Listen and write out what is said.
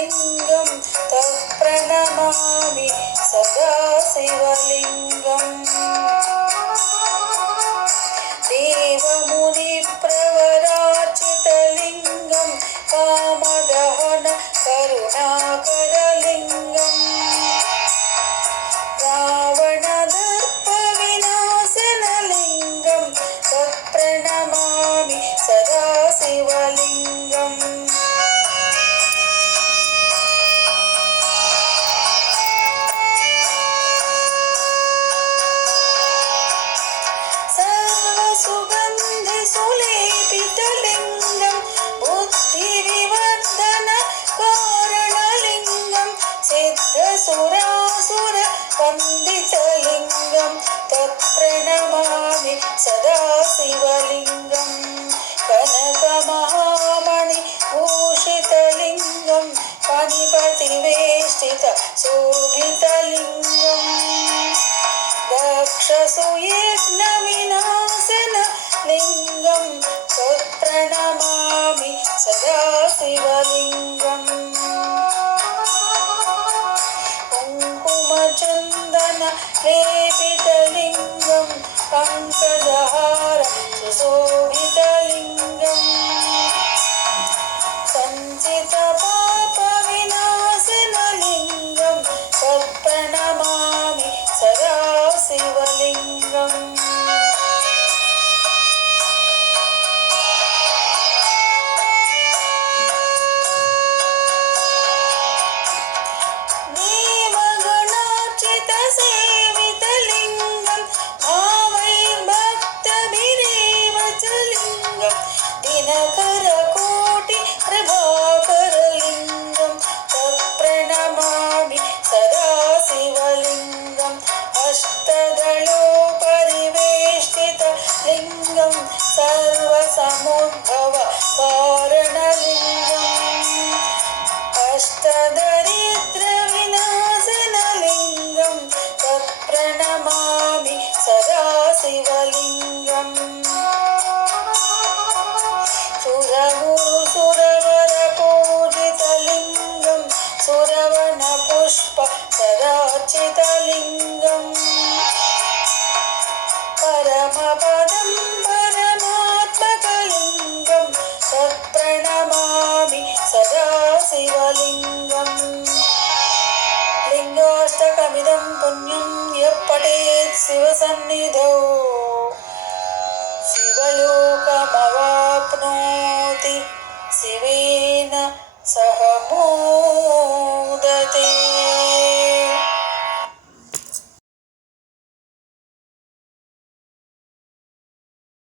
शिवलिङ्गं तं प्रणमामि सदा शिवलिङ्गम् देवमुनिप्रवरार्चितलिङ्गं कामदहन करुणाकरलिङ्गम् रावणदर्पविनाशनलिङ्गं तत्प्रणमामि सदा शिवलिङ्गम् सर्वसुगन्धिसुलेपितलिङ्गं बुद्धिविवर्धन कारणलिङ्गं सिद्धसुरासुरवन्दितलिङ्गं तत्प्रणमामि सदा शिवलिङ्गम् कनकमहामणिभूषितलिङ्गं फणिपतिवेष्टित शोभितलिङ्गम् दक्षसुयज्ञविनाशनलिङ्गं तत्प्रणमामि सदा शिवलिङ्गम् कुङ्कुमचन्दनलेपितलिङ्गं पङ्कजहार सुशोभितलिङ्गम् सञ्चितपापविनाशनलिङ्गं तत्प्रणमामि सदा शिवलिङ्गम् देवगणार्चितसेवितलिङ्गं भावैर्भक्तभिरेव च लिङ्गं दिनकरकोटिप्रभाकरलिङ्गं तत्प्रणमामि सदा शिवलिङ्गम् अष्टदलोपरिवेष्टितलिङ्गं सर्वसमुद्भव कारणलिङ्गम् अष्टदरिद्रविनाशनलिङ्गं तत्प्रणमामि सदा शिवलिङ्गम् सुरगुरुसुरवरपूजितलिङ्गं सुरवनपुष्प सदार्चितलिङ्गम् परमपदं परमात्मकलिङ्गं तत्प्रणमामि सदा शिवलिङ्गम् लिङ्गाष्टकमिदं पुण्यं यः पठेत् शिवसन्निधौ शिवलोक